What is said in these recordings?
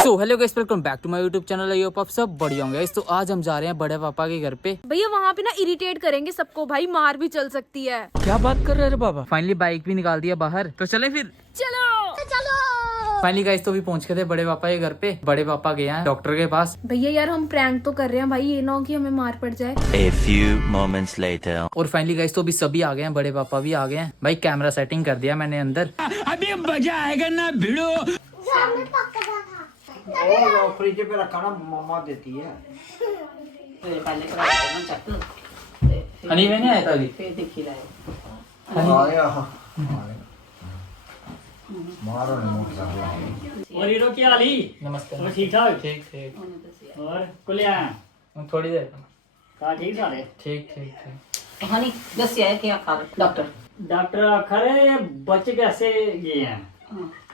So hello guys, welcome back to my YouTube channel. I hope आप सब बढ़िया होंगे। तो आज हम जा रहे हैं बड़े पापा के घर पे। भैया वहाँ पे ना इरिटेट करेंगे सबको, भाई मार भी चल सकती है। क्या बात कर रहे हैं बाबा। फाइनली बाइक भी निकाल दिया बाहर, तो चले फिर। चलो चलो। फाइनली गाइस तो भी पहुंच गए थे बड़े पापा के घर पे। बड़े पापा गए हैं डॉक्टर के पास। भैया यार हम प्रैंक तो कर रहे हैं भाई, ये ना हो कि हमें मार पड़ जाए। A few moments later. और फाइनली गाइस तो भी सभी आ गए हैं, बड़े पापा भी आ गए हैं। भाई कैमरा सेटिंग कर दिया मैंने अंदर। अभी मजा आएगा ना भिड़ो। और फ्रिज पे रखा ना, मम्मा देती है। हनी मैंने आया था अभी। मारो नहीं मोटरसाइकिल। और हीरो की हाली नमस्ते। और ठीक ठाक ठीक ठीक। और कुलिया थोड़ी देर। का ठीक सारे ठीक ठीक ठीक। हनी दसिया है क्या खा रहे डॉक्टर डॉक्टर आखरे बच्चे कैसे गए हैं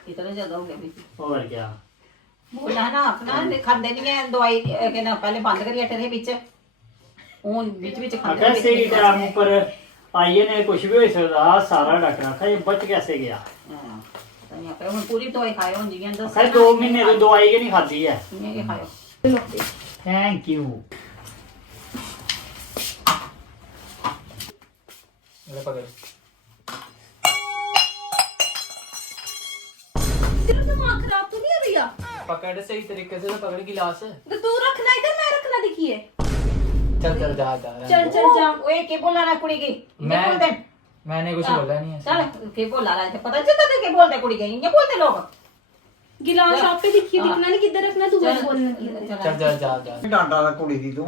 इतना ज्यादा हो गया भी और क्या बोला ना अपना खाते नहीं है दवाई के ना पहले बंद करिए टेरे बीच हूं बीच खाते आखिर सही टाइम ऊपर आइए ने कुछ भी हो सकता सारा डॉक्टर आखा ये बच कैसे गया पता नहीं आपे पूरी दवाई खायो हुन जियां दस आखिर 2 महीने तो दवाई के नहीं खाती है ये खायो थैंक यू तेरा दिमाग खराब तो नहीं है भैया? पकड़ सही तरीके से, तो पकड़ गिलास। तो तू रखना इधर, मैं रखना दिखिए। चल चल जा जा। चल चल जा। ओए के बोला ना कुड़ी की मैं बोल दे मैंने कुछ बोला नहीं है। चल के बोला रहा है पता चलता है के बोलते कुड़ी के ये बोलते लोग गिलास आप पे दिखिए, दिखना नहीं किधर रखना, तू बस बोलना की है। चल जा जा जा। डांटा दा कुड़ी दी तू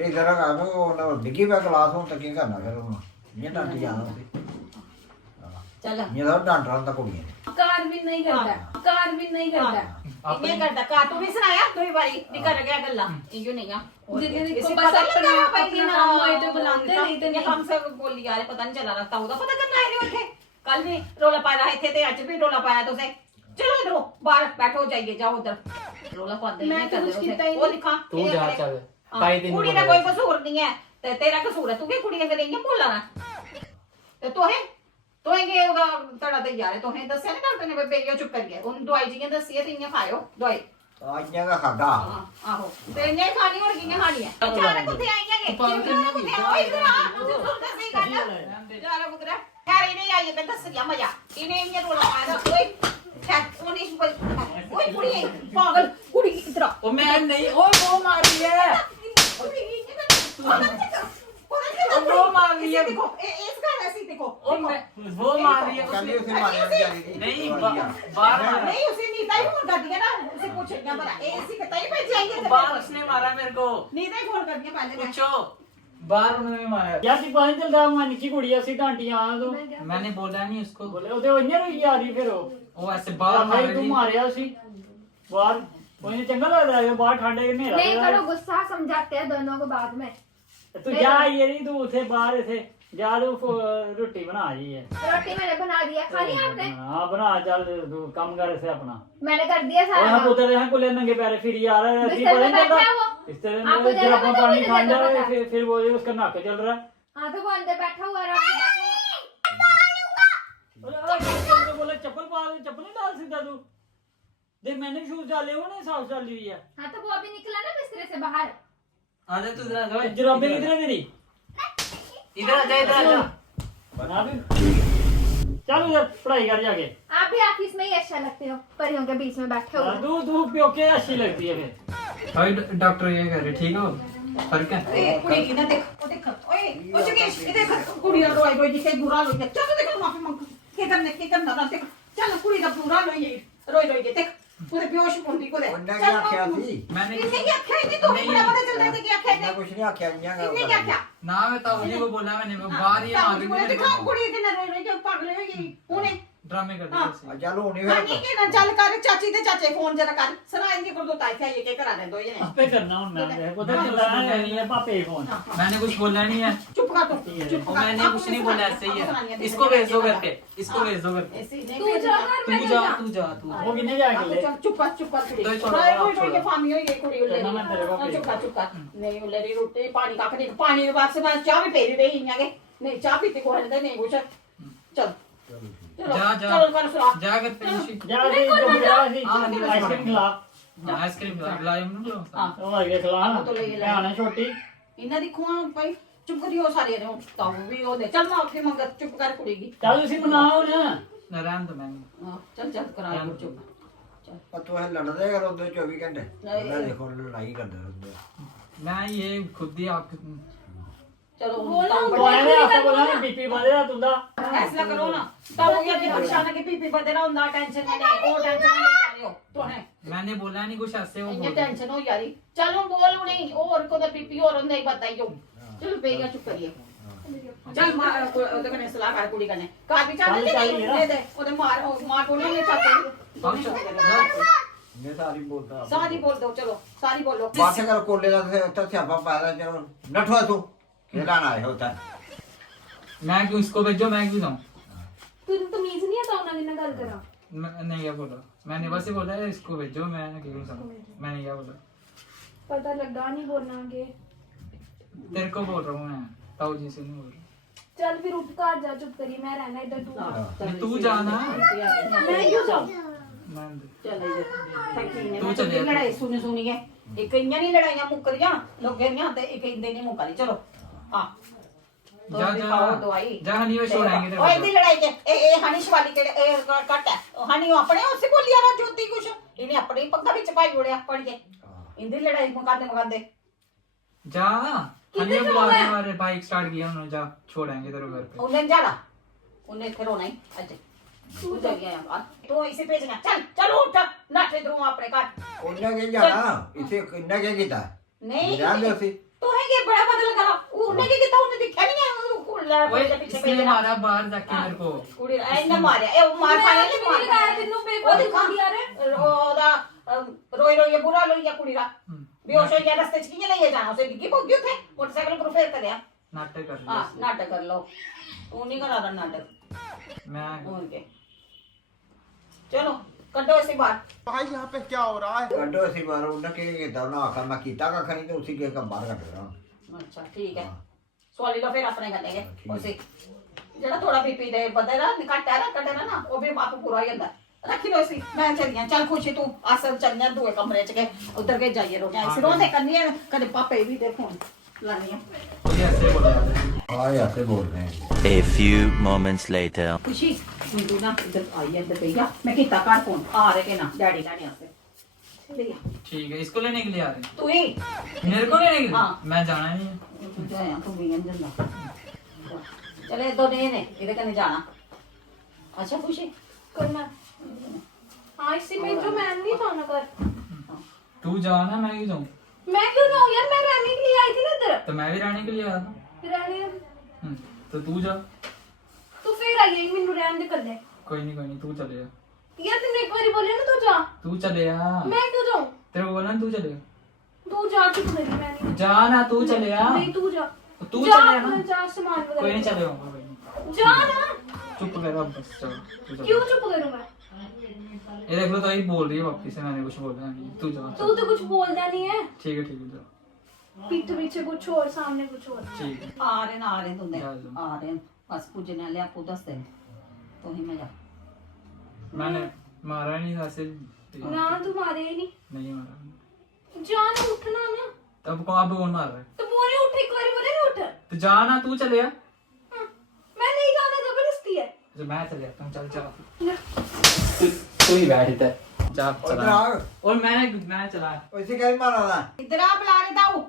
ਇਹ ਜਰਾ ਕਾ ਉਹ ਡਿੱਗੀ ਪਿਆ ਗਲਾਸ ਹੁਣ ਤੱਕ ਕੀ ਕਰਨਾ ਫਿਰ ਹੁਣ ਇਹ ਡਾਂਟੀ ਜਾਣਾ ਸੀ चल ਇਹ ਤਾਂ ਡਾਂਟਾ ਦਾ ਕੁੜੀ ਨੇ कार भी नहीं करता, कार भी नहीं करता। इन्हें करता का तू भी सुनाया तू ही बारी निकल गया गल्ला इयो नहीं आ देखो बस अपना काम होए तो बुलाते नहीं तो नहीं। हम से बोली यार पता नहीं चला रहा था पता करना है उठे कल भी रोला पा रहे थे आज भी रोला पाया तुझे चलो इधर बाहर बैठो जाइए जाओ उधर रोला पाते मैं तो कुछ किया ही वो लिखा तू जा चल। भाई दिन कुड़ी का कोई कसूर नहीं है ते तेरा कसूर है तू के कुड़ी के नहीं बोला ना ते तो है तो है ਉਹਦਾ ਤੜਾ ਤੇ ਯਾਰ तो है ਦੱਸਿਆ ਨਾ ਡਾਕਟਰ ਨੇ ਬੇਬੇ ਚੁੱਪ ਕਰ ਗਿਆ ਉਹਨੂੰ ਦਵਾਈ ਜੀਆਂ ਦੱਸੀ ਹੈ ਤੇ ਇੰਨੇ ਖਾਇਓ ਦਵਾਈ ਆਈਆਂ ਦਾ ਖਾਦਾ ਆਹੋ ਤੇ ਇੰਨੇ ਖਾਣੀ ਹੋਰ ਕਿੰਨੇ ਖਾਣੀ ਹੈ ਚਾਰੇ ਕੁੱਤੇ ਆਈਆਂ ਗੇ ਓਏ ਇਧਰ ਆ ਤੂੰ ਦੱਸੀ ਗੱਲ ਚਾਰੇ ਪੁੱਤਰਾ ਖੈਰ ਇਹਨੇ ਆਈ ਤੇ ਦੱਸ ਗਿਆ ਮਜ਼ਾ ਇਹਨੇ ਇੰਨੇ ਰੋਲਾ ਪਾਇਆ ਓਏ ਖੈਰ ਉਹਨੇ ਓਏ ਕੁੜੀ ਪਾਗਲ ਕੁੜੀ ਇਧਰ ਆ ओ मैं नहीं। ओए वो मार रही है। वो मार रही है देखो इसका ऐसे देखो ओ मैं वो मार रही है। ਕਹਿੰਦੀ ਉਸੇ ਮਾਰਿਆ ਵਿਚਾਰੀ ਦੀ नहीं बाहर मारा। नहीं उसे नीता ही फोन कर दिया ना उसे पूछेगा पर ऐसी कतई पे जाएंगे बाहर उसने मारा मेरे को। नीता ही फोन कर दिया पहले मैं पूछो बाहर उन्होंने मारा। ਯਾਰ ਦੀ ਪਾਣੀ ਚਲਦਾ ਮਨ ਕੀ ਕੁੜੀ ਅਸੀਂ ਘੰਟੀਆਂ ਆ ਤੋਂ मैंने बोला नहीं उसको। ਬੋਲੇ ਉਹਦੇ ਉਹਨੇ ਨੂੰ ਯਾਰੀ ਫਿਰ वो ऐसे बाहर मार ਬਾਹਰ ਤੂੰ रही। ਮਾਰਿਆ ਸੀ ਬਾਹਰ ਉਹਨੇ ਚੰਗਾ ਲੱਗਦਾ ਹੈ ਬਾਹਰ ਠੰਡੇ ਕਿ नहीं ਹਨੇਰਾ करो गुस्सा, समझाते हैं दोनों को बाद में। ਤੂੰ ਜਾ ਇਹ ਨਹੀਂ ਤੂੰ ਉੱਥੇ ਬਾਹਰ ਇੱਥੇ ਜਾ ਤੂੰ ਰੋਟੀ ਬਣਾ ਜੀ ਹੈ रोटी मैंने बना दिया, खा लिया आपने? ਹਾਂ ਬਣਾ ਚੱਲ ਤੂੰ ਕੰਮ ਕਰ ਇਸੇ ਆਪਣਾ मैंने कर दिया ਉਹ सारा। ਹਾਂ ਪੁੱਤਰ ਹਾਂ ਕੋਲੇ ਨੰਗੇ ਪੈਰੇ ਫਿਰ ਯਾਰ ਅਸੀਂ बिस्तर पता में नहीं बैठा चलता है वो। इस तरह आपको जब ज्यादा अपना पता, पानी मुझे खांदा ज्यादा है पता। फिर वो उसका नक चल रहा है हाँ तो वो अंदर बैठा हुआ है, रात में बैठा हुआ है। तो बोला चप्पल पा चप्पल नहीं डाल सीधा तू देख मैंने शूज डाले हुए ना साफ डाली हुई है हाँ तो वो अभी निकला ना बिस्तर से बाहर। आजा तू इधर आ जा। जराबे किधर है तेरी इधर आ जा, इधर आ जा। बना भी चल उधर पढ़ाई कर जाके आप भी ऑफिस में ही अच्छा लगते हो, परियों के बीच में बैठे हुए। तू तू प्योके अच्छी लगती है फिर भाई डॉक्टर ये कह रहे ठीक हो फर्क है। ए कुड़ी की ना देख वो देख ओए ओ चुकेश ये देख कुड़ी ना रोई रोई दिखे बुरा लो चल देख माफी मांग के करना ना देख चल कुड़ी का बुरा लो ये रोई रोई देख पूरे बेहोश मुंडी को दे ਉਹਨੇ ਕੀ ਆਖਿਆ ਸੀ मैंने इन्हें क्या आख्या इन्हें तो बड़ा पता चलता है कि आख्या ਮੈਂ ਕੁਛ ਨਹੀਂ ਆਖਿਆ ਇੰਨੀਆਂ इन्हें क्या आख्या ना मैं तो उन्हीं को बोला। मैंने बाहर ही आ गई। देखो कुड़ी के ना रोई रोई के पागल हो गई उन्हें ड्रामे कर दिए। ਚੱਲ ਹੁਣੀ हाँ ਫਿਰ ये के ना चल कर चाची ते चाचे फोन जरा कर सुना इनके को तो ताई ये के करा दे दो ये ने आपे करना हूं मैं पता चला नहीं है पापे फोन मैंने कुछ बोला नहीं है। चुप कर तू चुप और कर मैंने कुछ नहीं बोला, ऐसे ही है। इसको भेज दो करके, इसको भेज दो करके। ऐसे तू जा घर तू में जा जा। तू जा तू। वो कितने जाके ले चुप कर कुड़ी तो ही छोड़ो, रोई आप रोई छोड़ो। के फामी हो गई कुड़ी उल्ले ना, मैं तेरे को चुप कर नहीं उल्ले री रोटी पानी का पानी के बाद से मैं चाय भी पेरी रही हियागे नहीं चाय पीते को है नहीं कुछ चल जा जा चलो कर सुना जा कर फिनिश। जा आइसक्रीम खिला आइसक्रीम लाए हम लोग ਹਾਂ ਉਹ ਆ ਗਿਆ ਖਲਾ ਉਹ ਤੋਂ ਲੈ ਲੈ। ਧਿਆਨ ਛੋਟੀ ਇਹਨਾਂ ਦੀ ਖੁਆ ਭਾਈ ਚੁੱਪ ਕਰਿਓ ਸਾਰੇ ਨੇ ਤਾਂ ਵੀ ਉਹਦੇ ਚੱਲ ਮਾਂ ਕੇ ਮੰਗਤ ਚੁੱਪ ਕਰ ਕੁੜੀਗੀ ਚੱਲ ਤੁਸੀਂ ਮਨਾਓ ਨਾ नारायण तो मैं ਚੱਲ ਚੱਲ ਕਰਾਇਆ ਕਰ ਚੁੱਪ ਪਰ ਤੂੰ ਇਹ ਲੜਦੇ ਕਰ ਉਹਦੇ 24 ਘੰਟੇ ਉਹਦਾ ਦੇਖੋ ਲੜਾਈ ਕਰਦੇ ਰਹਿੰਦੇ मैं ये खुद ही आप ਚਲੋ ਬੋਲੇ ਨੇ ਆਸਾ ਬੋਲਾ ਨੇ ਬੀਪੀ ਵਧਿਆ ਤੁੰਦਾ ਫੈਸਲਾ ਕਰੋ ਨਾ ਤਾਂ ਉਹ ਅੱਗੇ ਪਰੇਸ਼ਾਨ ਕਿ ਪੀਪੀ ਬਦਲਾ ਹੁੰਦਾ ਟੈਨਸ਼ਨ ਨਹੀਂ ਉਹ ਟੈਨਸ਼ਨ ਨਹੀਂ ਲੈ ਰਹੇ ਹੋ ਤੋਨੇ मैंने बोला नहीं कुछ ऐसे वो ਇੰਨੇ ਟੈਨਸ਼ਨ ਹੋ ਯਾਰੀ ਚਲੋ ਬੋਲ ਨਹੀਂ ਹੋਰ ਕੋ ਤਾਂ ਪੀਪੀ ਹੋਰ ਹੁੰਦਾ ਹੀ ਬਤਾਈਓ ਚਲੋ ਬੇਗਾ ਚੁੱਪ ਕਰੀਏ ਚੱਲ ਮਾਰ ਉਹਦੇ ਕਨੇ ਸਲਾਹ ਕਰ ਕੁੜੀ ਕਨੇ ਘਰ ਵੀ ਚੱਲ ਦੇ ਦੇ ਉਹਦੇ ਮਾਰ ਕੋਲ ਨੇ ਚਾਤੇ ਮੈਂ ਸਾਰੀ ਬੋਲਦਾ ਸਾਰੀ ਬੋਲ ਦੋ ਚਲੋ ਸਾਰੀ ਬੋਲੋ ਬਾਤ ਕਰ ਕੋਲੇ ਦਾ ਉੱਤੇ ਸਿਆਪਾ ਪਾਇਆ ਚਲੋ ਨਠਵਾ ਤੂੰ ਖੇਡਣ ਆਏ ਹੋਤਾ मैं क्यों इसको भेजो मैं क्यों जाऊँ ਤੈਨੂੰ ਤਮੀਜ਼ ਨਹੀਂ ਆਤਾ ਉਹਨਾਂ ਦੇ ਨਾਲ ਗੱਲ ਕਰਾਂ नहीं क्या बोला मैंने बस ही बोला है इसको भेजो मैं क्यों जाऊँ मैंने क्या बोला ਪਤਾ ਲੱਗਾ ਨਹੀਂ ਬੋਲਾਂਗੇ तेरे को बोल रहा हूँ मैं ताऊ जी से नहीं बोल रहा ਚੱਲ ਫਿਰ ਉੱਠ ਘਰ ਜਾ ਚੁੱਪ ਕਰੀ ਮੈਂ ਰਹਿਣਾ ਇੱਧਰ ਤੂੰ तू जाना ਮੈਂ ਕਿਉਂ ਜਾऊं मैं ਚਲੇ ਜਾ ਫੈਕਟਰੀ ਨੇ ਤੂੰ ਚੱਲ ਜਾ। ਲੜਾਈ ਸੁਣੀ ਹੈ ਇੱਕ ਇੰਨੀਆਂ ਨਹੀਂ ਲੜਾਈਆਂ ਮੁੱਕਰੀਆਂ ਲੋਕਾਂ ਦੀਆਂ ਤੇ ਇੱਕ ਇੰਦੇ ਨਹੀਂ ਮੁੱਕਰੀ ਚਲੋ ਆ जा जा ਦਵਾਈ जा नहीं वो छोड़ेंगे ਓਏ ਇਹਦੀ ਲੜਾਈ ਕੇ ਇਹ ਹਨੀਸ਼ ਵਾਲੀ ਕਿਹੜੇ ਇਹ ਕੱਟ ਹੈ ਹਨੀ ਉਹ ਆਪਣੇ ਉਸੇ ਬੋਲਿਆ ਨਾ ਜੋਤੀ ਕੁਛ ਇਹਨੇ ਆਪਣੇ ਹੀ ਪੱਗਾ ਵਿੱਚ ਪਾਈ ਉੜਿਆ ਪੜ ਕੇ ਇਹਦੀ ਲੜਾਈ ਮੁਕਾਦੇ जा हनी को बाद में हमारे बाइक स्टार्ट किया उन्होंने जा छोड़ेंगे तेरे घर पे ਉਹਨੇ ਜਾਣਾ ਉਹਨੇ ਫਿਰ ਹੋਣਾ ਹੀ ਅੱਜ ਤੂੰ ਜਾ ਗਿਆ ਯਾਰ ਤੂੰ ਇਸੇ ਭੇਜਣਾ ਚੱਲ ਚੱਲ ਉੱਠ ਨਾਟੇ ਦੂੰ ਆਪਣੇ ਘਰ ਉਹਨੇ ਕੀ ਜਾਣਾ ਇਸੇ ਕਿੰਨਾ ਕੀ ਕੀਤਾ ਨਹੀਂ ਜਾਂਦੇ ਸੀ ਤੂੰ ਹੈਗੇ ਬੜਾ ਬਦਲ ਕਰਾ ਉਹਨੇ ਕੀ ਕੀਤਾ ਉਹਨੇ ਦੇਖਿਆ ਨਹੀਂ ਹੈ ਉਹ ਕੁੱਲਾ ओए ਪਿੱਛੇ इसने ਭੇਜਣਾ मारा बाहर जाके मेरे को ਕੁੜੀ ਐਨੇ ਮਾਰਿਆ ਇਹ ਮਾਰ ਖਾਣੇ ਨੇ ਮਾਰ ਲਗਾਇਆ ਤੈਨੂੰ ਬੇਬੇ ਉਹ ਯਾਰ ਉਹਦਾ ਰੋਈ ਰੋਈ ਬੁਰਾ ਲੋਈਆ ਕੁੜੀ ਦਾ ਬੇਹੋਸ਼ ਹੋ ਗਿਆ ਰਸਤੇ ਚ ਕਿਵੇਂ ਲਈਏ ਜਾਣਾ ਉਸੇ ਡਿੱਗੀ ਪੋ ਗਿਓ ਥੇ ਮੋਟਰਸਾਈਕਲ ਪਰ ਫੇਰ ਕਰਿਆ नाटक कर ਹਾਂ लिया ਨਾਟਕ ਕਰ ਲਓ ਤੂੰ ਨਹੀਂ ਕਰਾ ਦਾ ਨਾਟਕ मैं ਹੋਰ ਕੇ ਚਲੋ ਕੱਢੋ ਇਸੇ ਬਾਹਰ ਕੱਢੋ ਅਸੀਂ ਬਾਹਰ ਉਹਨੇ ਕੀ ਕੀਤਾ ਉਹਨਾਂ ਆਖਰ ਮੈਂ ਕੀਤਾ ਕੱਖ ਨਹੀਂ ਤੇ ਉਸੇ ਕੇ ਕੰਮ ਬਾਹਰ ਕੱਢ ਰਿਹਾ ਅੱਛਾ ਠੀਕ ਹੈ ਸਵਾਲੀ ਲੋ ਫਿਰ ਆਪਣੇ ਕਰਨਗੇ ਉਸੇ ਜਿਹੜਾ ਥੋੜਾ ਬੀਪੀ ਦੇ ਬਦਲਾ ਘਟਾ ਨਾ ਕੱਢਣਾ ਨਾ ਉਹ ਵੀ ਮਾਪ ਪੂਰਾ ਹੋ ਜਾਂਦਾ ਰੱਖੀ ਲੋ ਸੀ ਮੈਂ ਚੱਲੀਆਂ ਚੱਲ ਖੁਸ਼ੀ ਤੂੰ ਅਸਲ ਚੱਲੀਆਂ ਦੂਏ ਕਮਰੇ ਚ ਕੇ ਉਧਰ ਕੇ ਜਾਈਏ ਰੋਟੀਆਂ ਇਸ ਰੋਂ ਤੇ ਕਰਨੀ ਹੈ ਕਦੇ ਪਾਪੇ ਵੀ ਦੇ ਫੋਨ ਲਾਣੀਆਂ मुझे ऐसे बोला ਆ ਯਾਰ ਬੋਲ ਰਹੇ हैं A few moments later. ਖੁਸ਼ੀ ਹੁਣ ਤੂੰ ਨਾ ਇੱਧਰ ਆਈ ਹੈ ਇੱਧਰ ਪਈਆ ਮੈਂ ਕੀਤਾ ਘਰ ਫੋਨ ਆ ਰਹੇ ਕੇ ਨਾ ਡੈਡੀ ਡੈਡੀ ਆਸੇ ਲਿਆ ठीक है इसको लेने के लिए आ रहे ਤੂੰ ਹੀ हैं मेरे को लेने के लिए हाँ। मैं जाना नहीं है ਤੂੰ ਜਾਇਆ ਤੂੰ ਵੀ ਅੰਦਰ ਨਾ ਚਲੇ ਦੋ ਨੇ ਇਹਦੇ ਕਨੇ ਜਾਣਾ ਅੱਛਾ ਖੁਸ਼ੀ करना हाँ इसी में जो मैं नहीं जाना कर तू जाना मैं क्यों जाऊँ मैं क्यों जाऊँ यार मैं रहने के लिए आई थी ना इधर तो मैं भी रहने के लिए आया था रहने तो तू जा तू फिर आई गई मैनू रहने दे कर ले कोई नहीं तू चले जा यार तूने एक बारी बोलिया ना तू जा तू चले जा मैं क्यों जाऊँ तेरे को बोला ना तू चले जा तू जा चुप मेरी मैं नहीं जा ना तू चले जा नहीं तू जा तू जा चले जा ना जा सामान कोई नहीं वगैरह चले जाऊंगा कोई नहीं जा ना चुप कर अब बस चलो तू चले क्यों चुप करूँ मैं ये देख लो तो ये बोल रही है वापस से मैंने कुछ बोला नहीं तू जा तू तो कुछ बोलता नहीं है ठीक है जा पीठ पीछे कुछ और सामने कुछ और ठीक है ਆ ਰਹੇ ਤੁੰਦੇ ਜਾ ਜਾ। ਆ ਰਹੇ ਬਸ ਕੁਝ ਨਾ ਲਿਆ ਕੋ ਦੱਸ ਦੇ ਤੂੰ ਹੀ ਮਜ਼ਾ मैंने मारा नहीं था ऐसे ना तू मारे ही नहीं नहीं मारा जान उठना ना अब कौन मार रहा है तो बोले उठ एक बारी बोले नहीं उठ तो जा ना तू चले जा हाँ, मैं नहीं जाना जबरदस्ती है जो मैं चले जाता हूँ चल चला तू ही बैठ इधर जा ਉਧਰ चला ਆ और मैं चला ਉਸੇ ਕहीं मारा था इधर आ बुला रहे ताऊ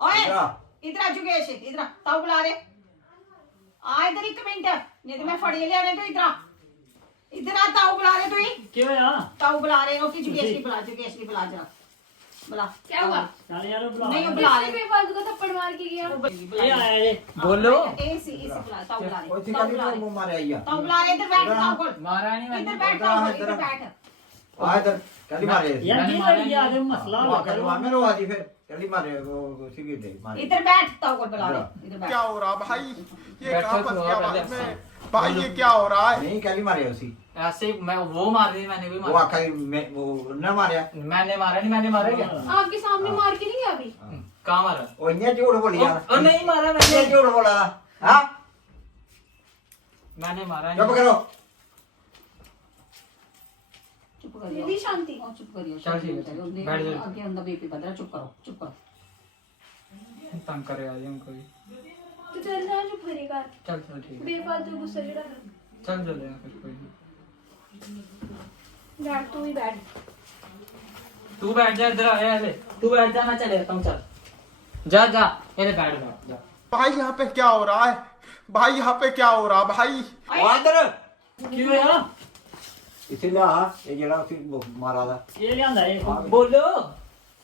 ओए इधर आ। इधर आ जुगेश इधर आ ताऊ बुला रहे आ इधर एक मिनट नहीं तो मैं फड़ी ले रहे तो इधर आ ताऊ बुला रहे तू ही ਕੀ ਹੋਇਆ ताऊ बुला रहे हो कि जुगेश की बुला जरा बुला क्या हुआ ਚੱਲ ਯਾਰ ਬੁਲਾ नहीं वो बुला रहे बेफालतू का थप्पड़ मार के गया ਇਹ ਆਇਆ ਜੇ बोलो ऐसी बुला ताऊ बुला रहे ਉਸੇ ताऊ ਕहीं बुला रहे मुंह मारे आई ताऊ बुला रहे इधर बैठ ताऊ को मारा नहीं इधर मैंने बैठ ताऊ इधर बैठ ਆ ਇਧਰ ਕਦੀ ਮਾਰੇ ਯਾਰ ਕੀ ਹੋਈ ਯਾਰ ਇਹ ਮਸਲਾ ਉਹ ਲੱਗਾ ਕਦੀ ਮਾਰੇ ਉਹ ਆਦੀ ਫਿਰ ਕਦੀ ਮਾਰੇ ਉਹ ਉਸੇ ਕੀ ਦੇ ਮਾਰੇ इधर बैठ ताऊ को बुला रहे इधर क्या बैठ हो रहा भाई ये बैठो कहाँ तो फंस वहाँ गया पहले बाद में भाई ये क्या हो रहा है नहीं कदी मारे उसी ऐसे मैं वो मार रही मैंने भी वो मारा आखिर में वो न मारे मैंने मारा नहीं मैंने मारा क्या आपके सामने मार के नहीं गया अभी कहाँ मारा वो इन्हें झूठ बोली यार और नहीं मारा इन्हें मैंने झूठ बोला हाँ मैंने मारा चुप नहीं करो चुप दीदी शांति चुप करियो चल ठीक है, बैठ जाओ। आगे अंदर बीपी बदला चुप करो तंग करे आज हमको भी। तो चल जा चुप करेगा चल चल ठीक है, बेफालतू गुस्सा चढ़ा चल चले फिर कोई नहीं। बैठ तू ही बैठ तू बैठ जा, इधर आया ले, तू बैठ जा, मैं चले जाता हूँ, चल जा जा, ये बैठ जा। भाई यहाँ पे क्या हो रहा है? भाई यहाँ पे क्या हो रहा है भाई? अंदर क्यों यार इसीलिए हाँ ये जरा फिर मारा था ये लियांदा है बोलो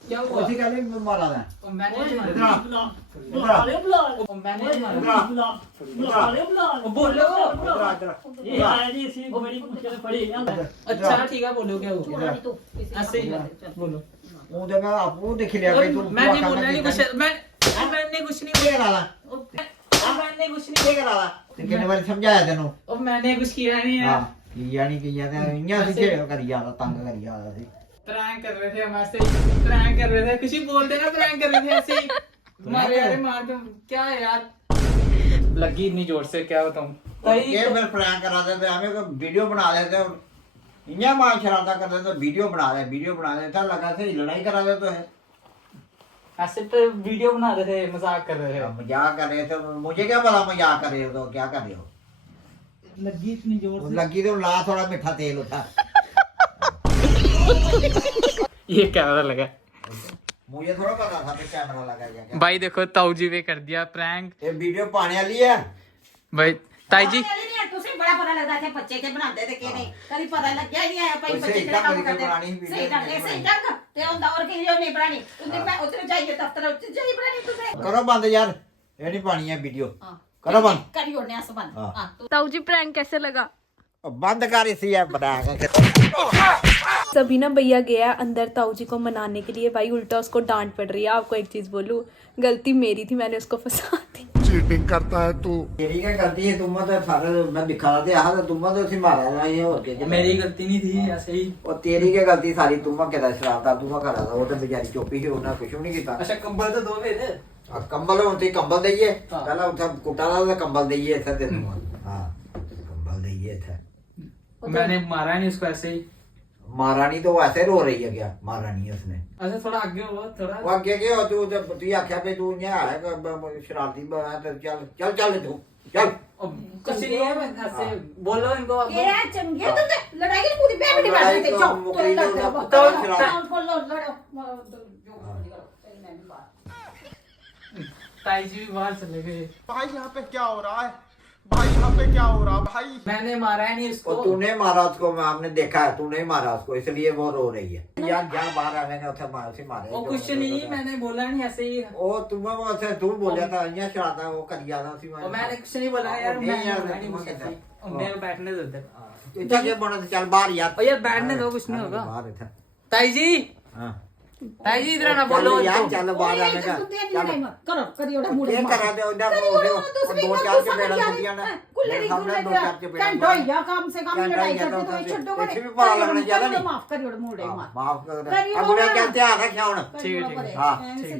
क्या हुआ? उसी का लिए मारा था मैंने इधर आ, बुला ले बुला मैंने बुला ले बुला बोलो। इधर आ, इधर आ। ये है जी सी बड़ी मुश्किल पड़ी लियांदा अच्छा ठीक है, बोलो क्या हुआ? ऐसे ही बोलो। मुंह देगा आप मुंह देख लिया भाई तू मैंने बोला नहीं कुछ, मैंने कुछ नहीं क्या करा ला मैंने कुछ नहीं क्या करा ला कितने बार समझाया तेनू और मैंने कुछ किया नहीं है। हां किया नहीं किया ते इयां से करी जाता तंग करी जाता सी प्रैंक कर रहे थे हम, ऐसे प्रैंक कर रहे थे, कुछ ही बोल देना, प्रैंक कर रहे थे ऐसे ही। मारे यार मार दो क्या है यार, लगी इतनी जोर से क्या बताऊं। ये फिर प्रैंक करा देते हमें को वीडियो बना देते इयां मां शरारता कर देते वीडियो बना देता लगा से लड़ाई करा देते है ऐसे तो वीडियो बना रहे थे, मजाक कर रहे थे। मजाक कर रहे थे मुझे क्या पता मजाक कर रहे हो तो क्या कर रहे हो लगी इतनी जोर लगी तो ला थोड़ा मीठा तेल होता ये कैमरा लगा मुझे थोड़ा पता था कि कैमरा लगाया क्या भाई, देखो ताऊ जी ने कर दिया प्रैंक। ये वीडियो पाने वाली है भाई ताई जी ਤੁਸੀਂ ਬੜਾ ਪਤਾ ਲੱਗਦਾ ਕਿ ਬੱਚੇ ਕੇ ਬਣਾਉਂਦੇ ਤੇ ਕਿ ਨਹੀਂ ਕਦੀ ਪਤਾ ਲੱਗਿਆ ਹੀ ਨਹੀਂ ਆਇਆ ਭਾਈ ਬੱਚੇ ਕਿਹੜਾ ਕੰਮ ਕਰਦੇ ਸਹੀ ਢੰਗ ਤੇ ਹੁੰਦਾ ਔਰ ਕਿ ਨਹੀਂ ਬਣਾਣੀ ਉੱਤੇ ਮੈਂ ਉੱਤੇ ਜਾਈਏ ਦਫ਼ਤਰ ਉੱਤੇ ਜਾਈ ਬਣਾਣੀ ਤੁਸੀਂ करो बंद यार ये नहीं पानी है वीडियो करो बंद ਕਰਿਓ ਨੇ ਅਸ ਬੰਦ हाँ। ਹਾਂ ताऊ जी प्रैंक कैसे लगा? बंद कर इसी ऐप बनाया सभी ना भैया गया अंदर ताऊ जी को मनाने के लिए, भाई उल्टा उसको डांट पड़ रही है। आपको एक चीज बोलूं, गलती मेरी थी, मैंने उसको फंसा दी। चीटिंग करता है तू। तेरी क्या गलती है तुम तो सारे मैं दिखा रहा था यार तुम तो उसी मारा था ये और क्या मेरी गलती नहीं थी, ऐसे ही। और तेरी क्या गलती सारी तुम के शरारता तुम कर रहा था वो तो बेचारी चुप्पी ही उन्हें कुछ नहीं किया अच्छा कंबल तो दो मेरे। कंबल होते कंबल दइए हाँ। पहला उठा कुटा था कंबल दइए इधर दे हां कंबल दइए इधर मैंने मारा नहीं उसको, ऐसे ही। मारा नहीं तो वो ऐसे रो रही है क्या मारा नहीं उसने अच्छा थोड़ा आगे हो, थोड़ा वो आगे के हो तू तू आख्या पे तू यहाँ है शरारती बना तो चल चल चल तू चल कुछ नहीं है, मैं ऐसे बोलो इनको। ਇਹ ਚੰਗੇ ਤੁਮ ਲੜਾਈ ਦੀ ਪੂਰੀ ਬੈਠ ਨਹੀਂ ਬੈਠਦੇ ਤੇ ਚੁੱਪ ਤੋਂ ਲੜਦੇ ਰਹੋ तो ਲੜੋ ताई जी भी बाहर चले गए। भाई यहाँ पे क्या हो रहा है? भाई यहाँ पे क्या हो रहा है भाई? मैंने मारा है नहीं उसको। और तूने मारा उसको हमने देखा है तूने मारा उसको इसलिए वो रो रही है यार जहाँ बाहर आने ने उसे मारे वो कुछ नहीं, मैंने बोला नहीं, ऐसे ही। ओ तुम्हें वो ऐसे तू बोला था यहाँ शरारता वो कर गया था उसी और मैंने कुछ नहीं बोला यार, नहीं यार, बोला नहीं तुम कुछ कहता ऐसे ही। है। और मेरे को बैठने दो इधर। इतना क्या बोला था चल बाहर यार और यार बैठने दो, कुछ नहीं होगा। बाहर था ताई जी, हाँ ताई जी इधर ना बोलो यार इनको। चल बाहर आने का ਕਰੋ ਕਰਿਓ ਨਾ ਮੂੜੇ ये करा दे उधर दो चार के बेड़ा छुट्टियां ना ਕੁੱਲੇ हमने दो चार के बेड़ा ਘੰਟਾ ਹੀ ਗਿਆ ਕਮ ਸੇ ਕਮ ਲੜਾਈ ਕਰਦੇ तो ਛੱਡੋ इसे भी पता लगना चाहिए नहीं ਮਾਫ ਕਰਿਓ ਮੂੜੇ ਮਾਫ माफ कर करियो अगले ना। क्या ध्यान रखिया हुन ठीक है, ठीक है। हाँ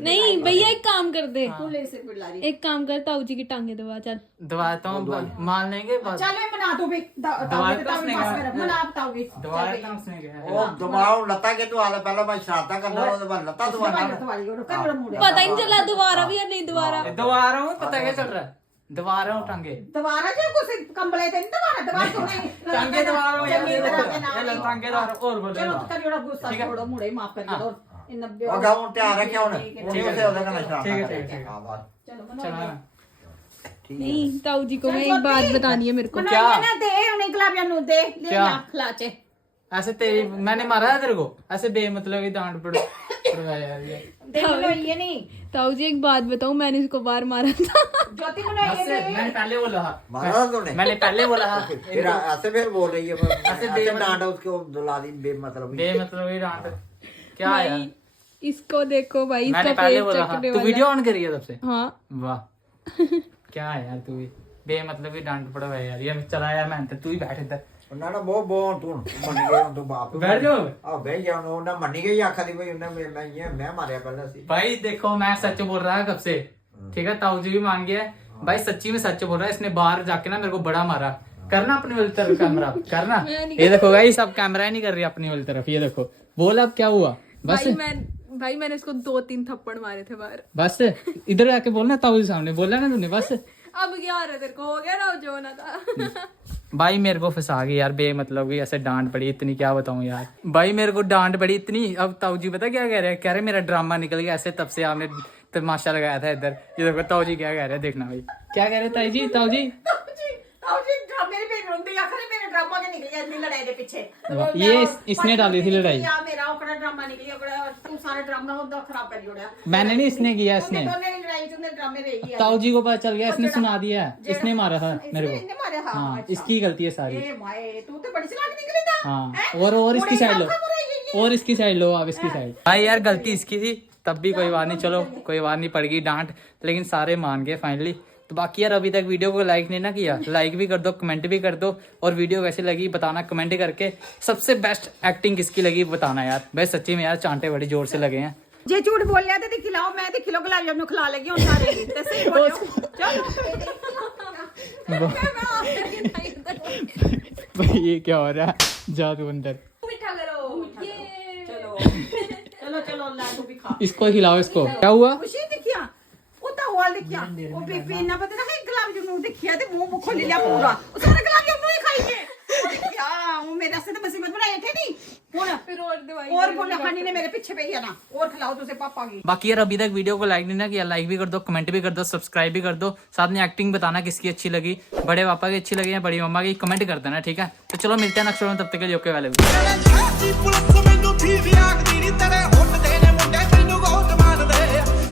नहीं भैया एक काम कर दे, ਕੁੱਲੇ ਸੇ ਬਿਲਾਰੀ एक काम कर ताऊ जी की टांगे दबा चल। दवाता हूँ, मान लेंगे बस। चलो मना दो भी दवाई तो उसने कहा। मना बताओगे दवाया था उसने क्या है। ओ दबाओ लता के तू आले पहले मैं शरारता करना वो तो लता दबाना पता ही नहीं चला दोबारा भी या नहीं दोबारा। दबा रहा हूँ, पता क्या चल रहा है, दबा रहा हूँ टांगे। दोबारा जो कुछ कंबले थे दोबारा दबा तो नहीं टांगे दबा रहा हूँ यार, ये देखो। ये लो, टांगे दबा रहा हूँ, और बोलो। चलो करियो ना गुस्सा छोड़ो मुड़े माफ करियो और इन 90 और गाँव ध्यान रखिया हुन उन्हीं से होता करना शरारता ठीक है, करे। ठीक है। हाँ बस चलो चला मना ना। नहीं ताऊ जी को मैं एक बात बतानी है मेरे को। क्या? ना दे उन्हें गुलाबियां नु दे ले क्या? आप खिलाचे ऐसे तेरी मैंने मारा है तेरे को, ऐसे बेमतलब ही डांट पड़वाया यार ये। दे लो ये नहीं ताऊ जी एक बात बताऊं, मैंने इसको बाहर मारा था। ज्योति को ना ये ऐसे दे मैंने पहले बोला था, मारा तूने मैंने पहले बोला था। फिर ऐसे फिर बोल रही है ऐसे बेमतलब- डांटा उसको दुला दी बेमतलब बेमतलब ही डांट क्या है यार। इसको देखो भाई, मैंने इसका पहले पेट बोला था, चटने तू वाला। वीडियो ऑन करी है तब से। हाँ वाह क्या है यार, तू भी बेमतलब ही डांट पड़वाया यार। ये चलाया मैं तू ही बैठ इधर। ना ना बहुत तू मन गया तू बाप बैठ जाओ। आ बैठ जाओ ना मनी गई आखा दी भाई उन्हें मैं मारया पहले सी भाई देखो मैं सच बोल रहा है कब से, ठीक है। ताऊ जी भी मान गया है। भाई सच्ची में सच बोल रहा है, इसने बाहर जाके ना मेरे को बड़ा मारा, करना अपनी वाली तरफ कैमरा करना। ये देखो गाइस सब कैमरा ही नहीं कर रही अपनी वाली तरफ। ये देखो बोल अब क्या हुआ बस। भाई मैंने इसको 2-3 थप्पड़ मारे थे बाहर। बस इधर आके बोलना ताऊ सामने बोला ना तूने बस। अब क्या हो रहा है तेरे को, हो गया ना जो होना था। भाई मेरे को फंसा गई यार बेमतलब की, ऐसे डांट पड़ी इतनी, क्या बताऊं यार। भाई मेरे को डांट पड़ी इतनी। अब ताऊ जी पता क्या कह रहे हैं, कह रहे मेरा ड्रामा निकल गया ऐसे, तब से आपने तमाशा लगाया था इधर। ये देखो ताऊ जी क्या कह रहे हैं, देखना भाई क्या कह रहे ताई जी। ताऊ जी मेरे पे रोंदी आखिर मेरे ड्रामा के निकल गया इतनी लड़ाई के पीछे। ये इसने डाली थी लड़ाई। या मेरा ओकड़ा ड्रामा निकल गया, तू सारे ड्रामा होदा खराब कर दिया। मैंने नहीं, इसने किया इसने। दोनों की लड़ाई चुंदे ड्रामे रह गई। ताऊ जी को पता चल गया, इसने सुना दिया, इसने मारा था मेरे इसने को। मारे। हां हाँ इसकी गलती है सारी। ए भाई तू तो बड़ी चलाक निकली था। हाँ और इसकी साइड लो, और इसकी साइड लो आप, इसकी साइड। भाई यार गलती इसकी थी, तब भी कोई बात नहीं, चलो कोई बात नहीं, पड़ गई डांट, लेकिन सारे मान गए फाइनली। तो बाकी यार अभी तक वीडियो को लाइक नहीं ना किया, लाइक भी कर दो, कमेंट भी कर दो, और वीडियो कैसी लगी बताना कमेंट करके। सबसे बेस्ट एक्टिंग किसकी लगी बताना यार। भाई सच्ची में यार चांटे बड़ी जोर से लगे हैं। जे झूठ बोल लिया तो खिलाओ, मैं तो किलो गुलाब जामुन खिला लेगी उन सारे की। ते सही बोलो भाई ये क्या हो रहा है, जा तू अंदर। मीठा करो चलो चलो ला तू भी खा। इसको खिलाओ, इसको क्या हुआ। खुशी दिखिया उता हुआ देखिया वो पीपी ना पता है गुलाब जामुन देखिया ते मुंह खोल लिया पूरा, वो सारा गुलाब जामुन ही खाई गए। क्या वो मेरे से तो मुसीबत बनाए थे नहीं कौन फिर और दवाई और बोला खानी ने मेरे पीछे पे ना और खिलाओ तुझे पापा की। बाकी यार अभी तक वीडियो को लाइक नहीं ना किया, लाइक भी कर दो, कमेंट भी कर दो, सब्सक्राइब भी कर दो, साथ में एक्टिंग बताना किसकी अच्छी लगी, बड़े पापा की अच्छी लगी या बड़ी मम्मा की, कमेंट कर देना ठीक है। तो चलो मिलते हैं नेक्स्ट वीडियो में, तब तक के लिए ओके वाले।